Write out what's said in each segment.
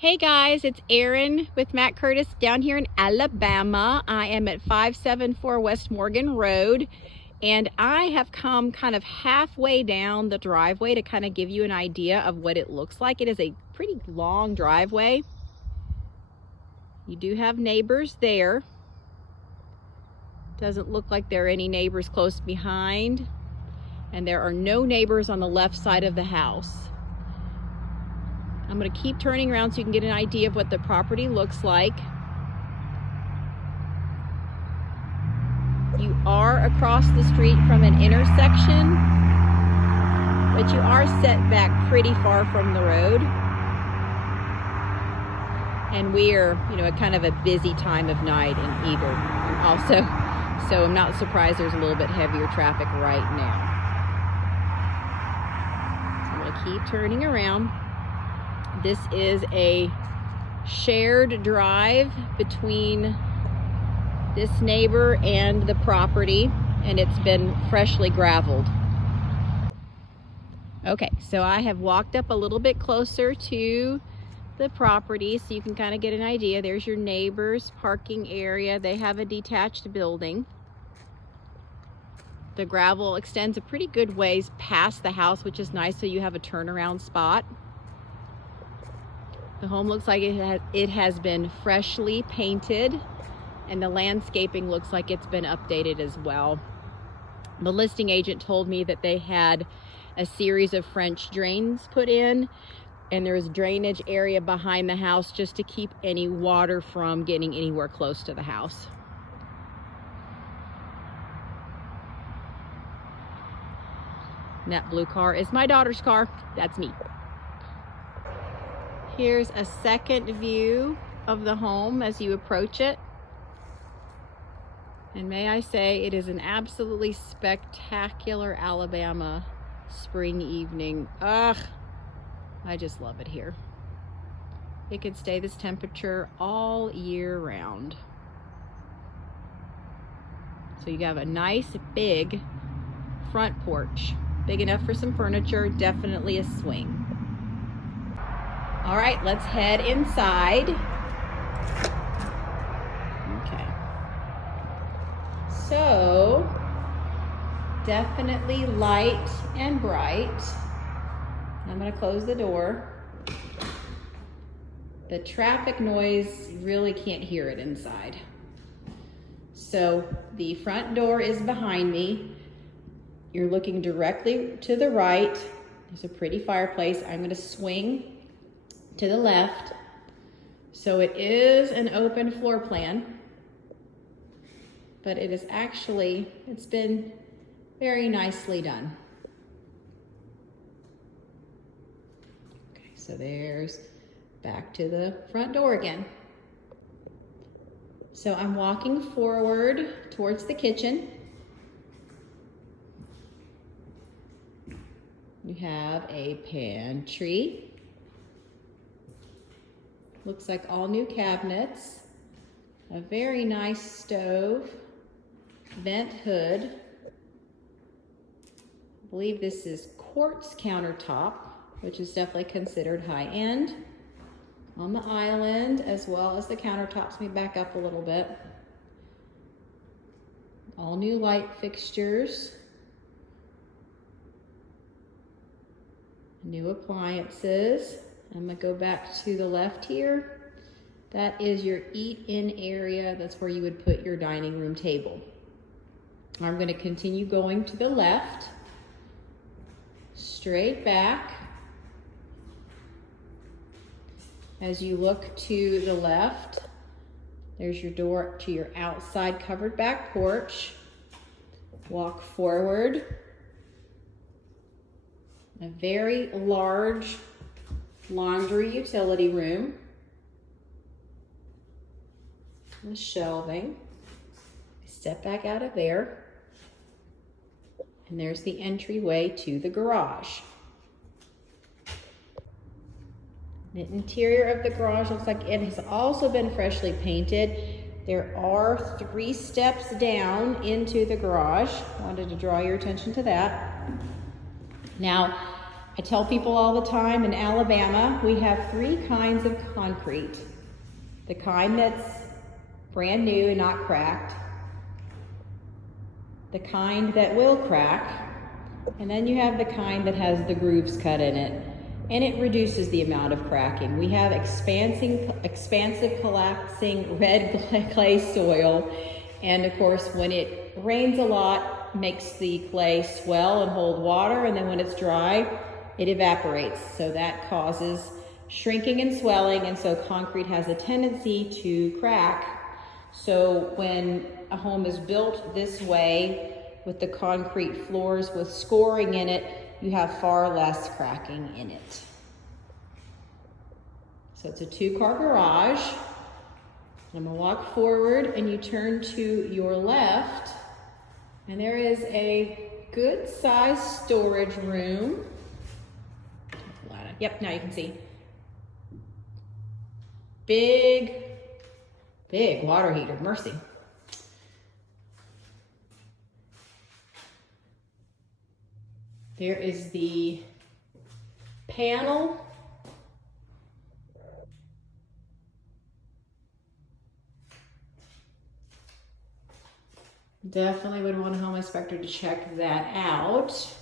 Hey guys, it's Erin with Matt Curtis down here in Alabama. I am at 574 West Morgan Road, and I have come kind of halfway down the driveway to kind of give you an idea of what it looks like. It is a pretty long driveway. You do have neighbors there. Doesn't look like there are any neighbors close behind, and there are no neighbors on the left side of the house. I'm going to keep turning around so you can get an idea of what the property looks like. You are across the street from an intersection, but you are set back pretty far from the road. And we're, at kind of a busy time of night in Eagle also. So I'm not surprised there's a little bit heavier traffic right now. So I'm going to keep turning around. This is a shared drive between this neighbor and the property, and it's been freshly graveled. Okay, so I have walked up a little bit closer to the property so you can kind of get an idea. There's your neighbor's parking area. They have a detached building. The gravel extends a pretty good ways past the house, which is nice, so you have a turnaround spot. The home looks like it has been freshly painted, and the landscaping looks like it's been updated as well. The listing agent told me that they had a series of French drains put in, and there's drainage area behind the house just to keep any water from getting anywhere close to the house. And that blue car is my daughter's car. That's me. Here's a second view of the home as you approach it. And may I say, it is an absolutely spectacular Alabama spring evening. Ugh, I just love it here. It could stay this temperature all year round. So you have a nice big front porch. Big enough for some furniture, definitely a swing. All right, let's head inside. Okay. So, definitely light and bright. I'm gonna close the door. The traffic noise, you really can't hear it inside. So, the front door is behind me. You're looking directly to the right. There's a pretty fireplace. I'm gonna swing to the left. So it is an open floor plan, but it is actually, it's been very nicely done. Okay, so there's back to the front door again. So I'm walking forward towards the kitchen. You have a pantry. Looks like all new cabinets, a very nice stove, vent hood. I believe this is quartz countertop, which is definitely considered high-end. On the island, as well as the countertops. Let me back up a little bit. All new light fixtures. New appliances. I'm gonna go back to the left here. That is your eat-in area. That's where you would put your dining room table. I'm gonna continue going to the left, straight back. As you look to the left, there's your door to your outside covered back porch. Walk forward. A very large laundry utility room with shelving. Step back out of there, and there's the entryway to the garage. The interior of the garage looks like it has also been freshly painted. There are 3 steps down into the garage. Wanted to draw your attention to that. Now, I tell people all the time, in Alabama, we have 3 kinds of concrete. The kind that's brand new and not cracked, the kind that will crack, and then you have the kind that has the grooves cut in it, and it reduces the amount of cracking. We have expansive collapsing red clay soil, and of course when it rains a lot, makes the clay swell and hold water, and then when it's dry, it evaporates. So that causes shrinking and swelling, and so concrete has a tendency to crack. So when a home is built this way, with the concrete floors with scoring in it, you have far less cracking in it. So it's a 2-car garage. I'm gonna walk forward and you turn to your left, and there is a good sized storage room. Yep, now you can see. Big water heater, mercy. There is the panel. Definitely would want a home inspector to check that out.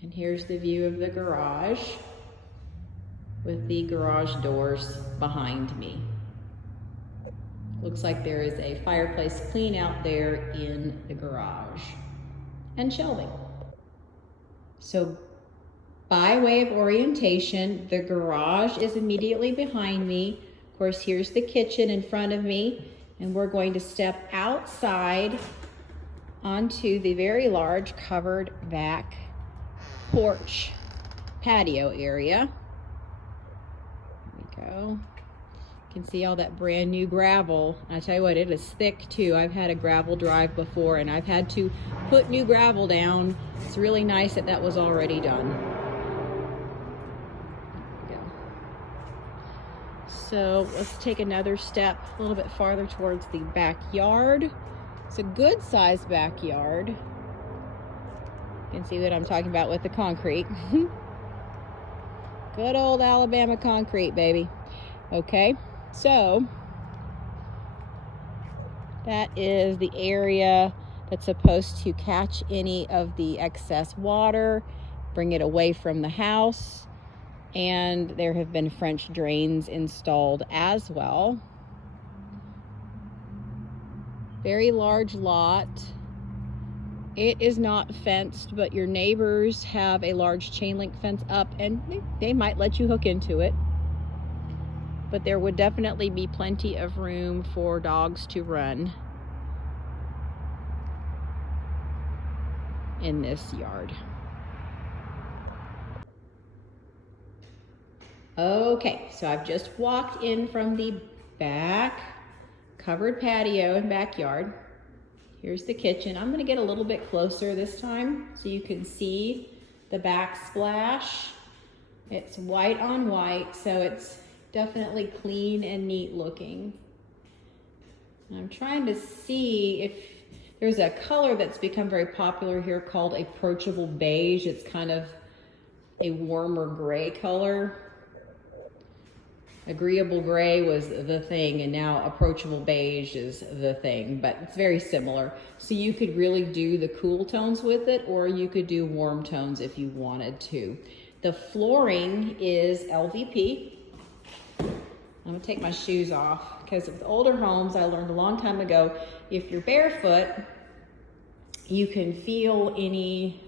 And here's the view of the garage with the garage doors behind me. Looks like there is a fireplace clean out there in the garage and shelving. So by way of orientation, the garage is immediately behind me. Of course, here's the kitchen in front of me, and we're going to step outside onto the very large covered back porch patio area. There we go. You can see all that brand new gravel. I tell you what, it is thick too. I've had a gravel drive before and I've had to put new gravel down. It's really nice that that was already done. There we go. So let's take another step a little bit farther towards the backyard. It's a good sized backyard. You can see what I'm talking about with the concrete. Good old Alabama concrete, baby. Okay. So that is the area that's supposed to catch any of the excess water, bring it away from the house, and there have been French drains installed as well. Very large lot. It is not fenced, but your neighbors have a large chain link fence up, and they might let you hook into it. But there would definitely be plenty of room for dogs to run in this yard. Okay, so I've just walked in from the back covered patio and backyard. Here's the kitchen. I'm gonna get a little bit closer this time so you can see the backsplash. It's white on white, so it's definitely clean and neat looking. I'm trying to see if there's a color that's become very popular here called approachable beige. It's kind of a warmer gray color. Agreeable gray was the thing, and now approachable beige is the thing, but it's very similar. So you could really do the cool tones with it, or you could do warm tones if you wanted to. The flooring is LVP. I'm gonna take my shoes off because with older homes, I learned a long time ago, if you're barefoot, you can feel any,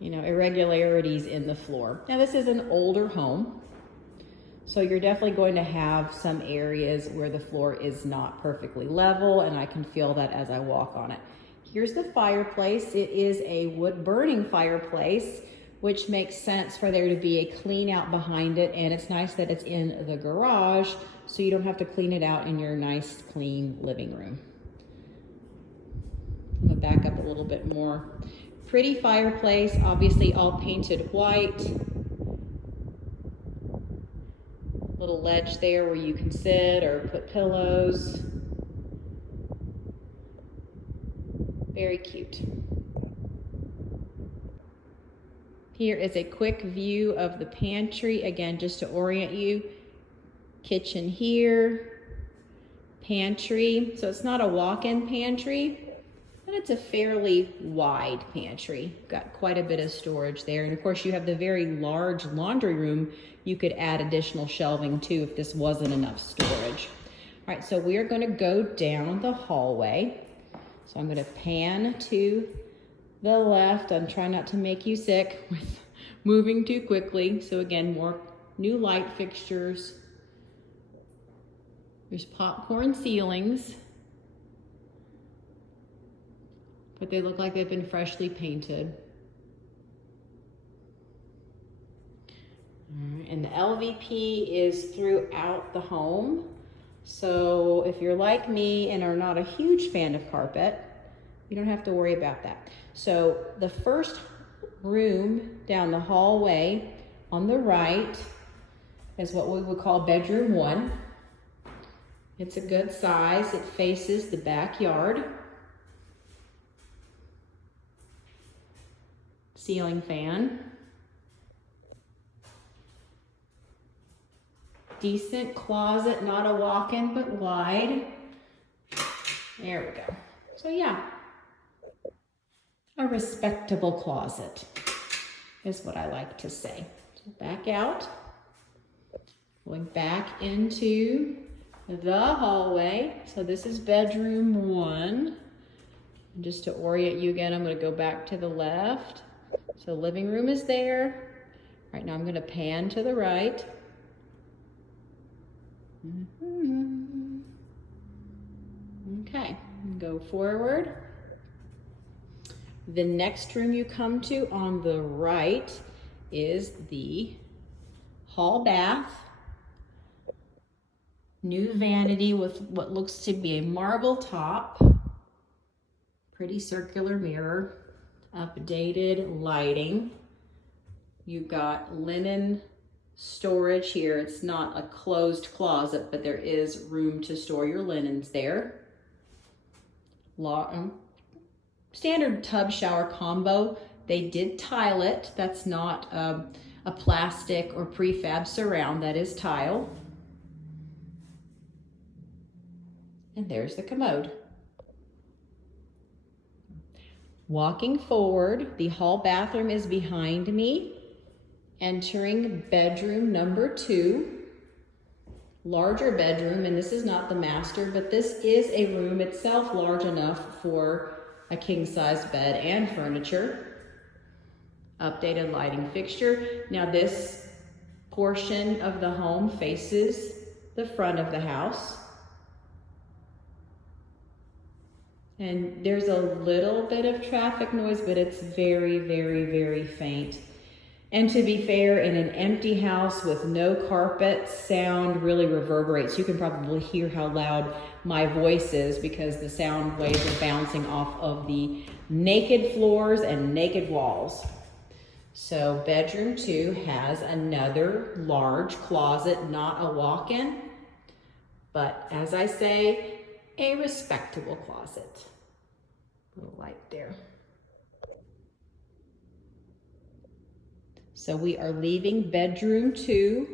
irregularities in the floor. Now this is an older home, so you're definitely going to have some areas where the floor is not perfectly level, and I can feel that as I walk on it. Here's the fireplace. It is a wood burning fireplace, which makes sense for there to be a clean out behind it, and it's nice that it's in the garage, so you don't have to clean it out in your nice, clean living room. I'm gonna back up a little bit more. Pretty fireplace, obviously all painted white. Little ledge there where you can sit or put pillows. Very cute. Here is a quick view of the pantry. Again, just to orient you. Kitchen here, pantry. So it's not a walk-in pantry, but it's a fairly wide pantry. Got quite a bit of storage there. And of course you have the very large laundry room. You could add additional shelving too if this wasn't enough storage. All right, so we are gonna go down the hallway. So I'm gonna pan to the left. I'm trying not to make you sick with moving too quickly. So again, more new light fixtures. There's popcorn ceilings, but they look like they've been freshly painted. All right, and the LVP is throughout the home. So if you're like me and are not a huge fan of carpet, you don't have to worry about that. So the first room down the hallway on the right is what we would call bedroom 1. It's a good size. It faces the backyard. Ceiling fan. Decent closet, not a walk-in, but wide. There we go. So yeah, a respectable closet is what I like to say. So back out, going back into the hallway. So this is bedroom 1. And just to orient you again, I'm going to go back to the left. So living room is there. All right, now I'm going to pan to the right. Okay, go forward. The next room you come to on the right is the hall bath. New vanity with what looks to be a marble top. Pretty circular mirror. Updated lighting. You've got linen storage here. It's not a closed closet, but there is room to store your linens there. Standard tub shower combo. They did tile it. That's not a plastic or prefab surround. That is tile. And there's the commode. Walking forward, the hall bathroom is behind me. Entering bedroom number 2. Larger bedroom, and this is not the master, but this is a room itself large enough for a king-size bed and furniture. Updated lighting fixture. Now this portion of the home faces the front of the house. And there's a little bit of traffic noise, but it's very, very, very faint. And to be fair, in an empty house with no carpet, sound really reverberates. You can probably hear how loud my voice is because the sound waves are bouncing off of the naked floors and naked walls. So bedroom 2 has another large closet, not a walk-in, but as I say, a respectable closet. Little light there. So we are leaving bedroom 2.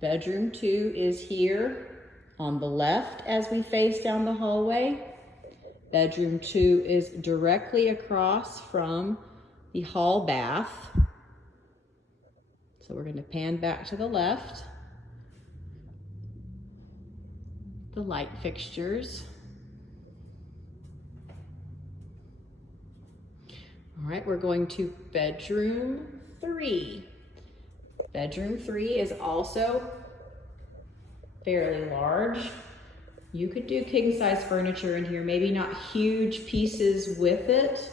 Bedroom 2 is here on the left as we face down the hallway. Bedroom 2 is directly across from the hall bath. So we're going to pan back to the left. The light fixtures. All right, we're going to bedroom 3. Bedroom 3 is also fairly large. You could do king-size furniture in here, maybe not huge pieces with it,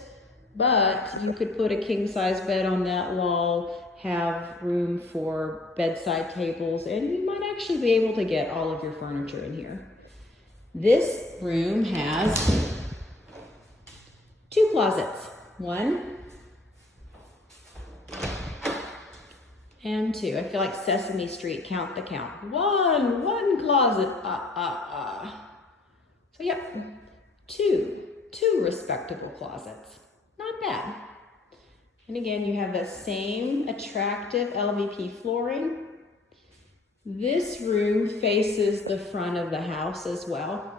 but you could put a king-size bed on that wall, have room for bedside tables, and you might actually be able to get all of your furniture in here. This room has 2 closets. 1 and 2. I feel like Sesame Street, count the count. One closet. So yep, two respectable closets. Not bad. And again, you have the same attractive LVP flooring. This room faces the front of the house as well.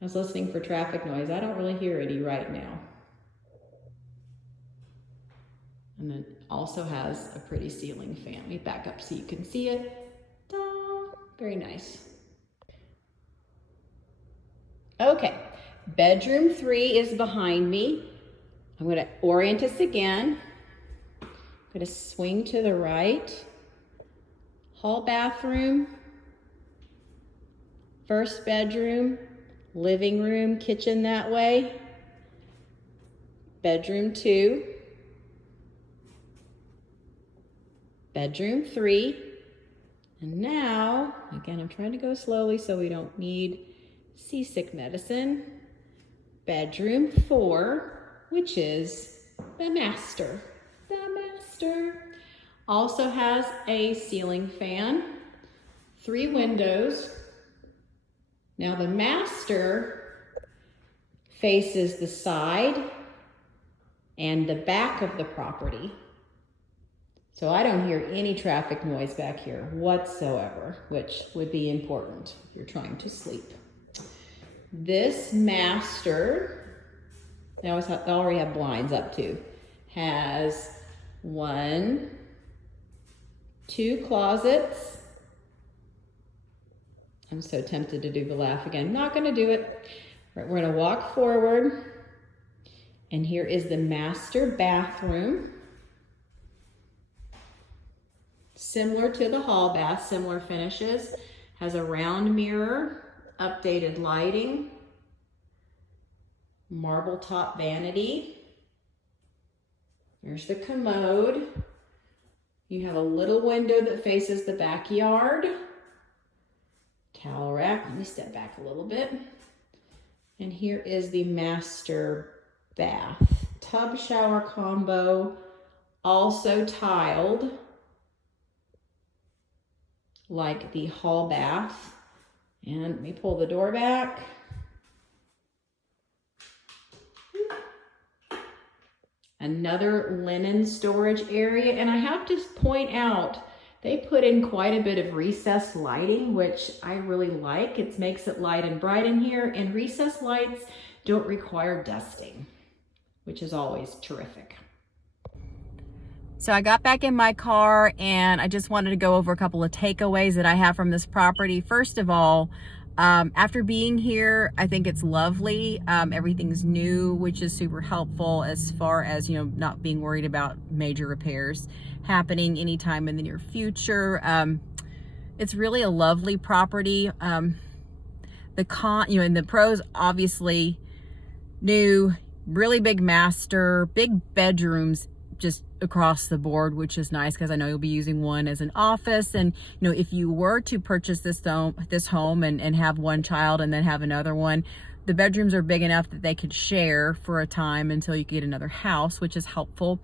I was listening for traffic noise. I don't really hear any right now. And it also has a pretty ceiling fan. Let me back up so you can see it. Ta! Very nice. Okay, bedroom 3 is behind me. I'm gonna orient us again. I'm gonna swing to the right. Hall bathroom, first bedroom, living room, kitchen that way. Bedroom 2. Bedroom 3. And now, again, I'm trying to go slowly so we don't need seasick medicine. Bedroom 4, which is the master. The master. Also has a ceiling fan, 3 windows. Now the master faces the side and the back of the property. So I don't hear any traffic noise back here whatsoever, which would be important if you're trying to sleep. This master, they already have blinds up too, has 1, 2 closets. I'm so tempted to do the laugh again. Not gonna do it. Right, we're gonna walk forward, and here is the master bathroom. Similar to the hall bath, similar finishes. Has a round mirror, updated lighting, marble top vanity. There's the commode. You have a little window that faces the backyard. Towel rack. Let me step back a little bit. And here is the master bath. Tub shower combo, also tiled like the hall bath. And let me pull the door back. Another linen storage area. And I have to point out, they put in quite a bit of recessed lighting, which I really like. It makes it light and bright in here, and recessed lights don't require dusting, which is always terrific. So I got back in my car and I just wanted to go over a couple of takeaways that I have from this property. First of all, after being here, I think it's lovely. Everything's new, which is super helpful as far as, you know, not being worried about major repairs happening anytime in the near future. It's really a lovely property. And the pros, obviously, new, really big master, big bedrooms just across the board, which is nice because I know you'll be using one as an office. And you know, if you were to purchase this home and have one child and then have another one, the bedrooms are big enough that they could share for a time until you get another house, which is helpful.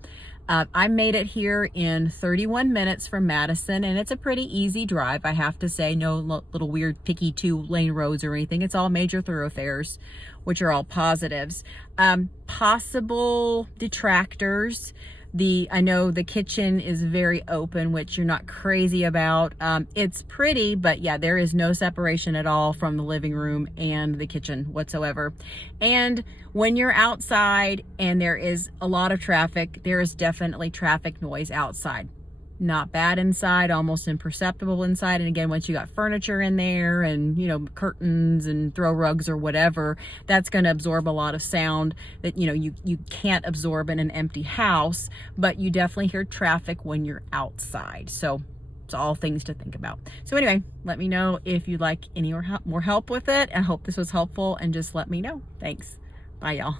I made it here in 31 minutes from Madison, and it's a pretty easy drive, I have to say. No little weird picky 2-lane roads or anything. It's all major thoroughfares, which are all positives. Possible detractors. I know the kitchen is very open, which you're not crazy about. It's pretty, but yeah, there is no separation at all from the living room and the kitchen whatsoever. And when you're outside and there is a lot of traffic, there is definitely traffic noise outside. Not bad inside, almost imperceptible inside. And again, once you got furniture in there and, you know, curtains and throw rugs or whatever, that's going to absorb a lot of sound that, you know, you can't absorb in an empty house, but you definitely hear traffic when you're outside. So it's all things to think about. So anyway, let me know if you'd like any more help with it. I hope this was helpful, and just let me know. Thanks. Bye, y'all.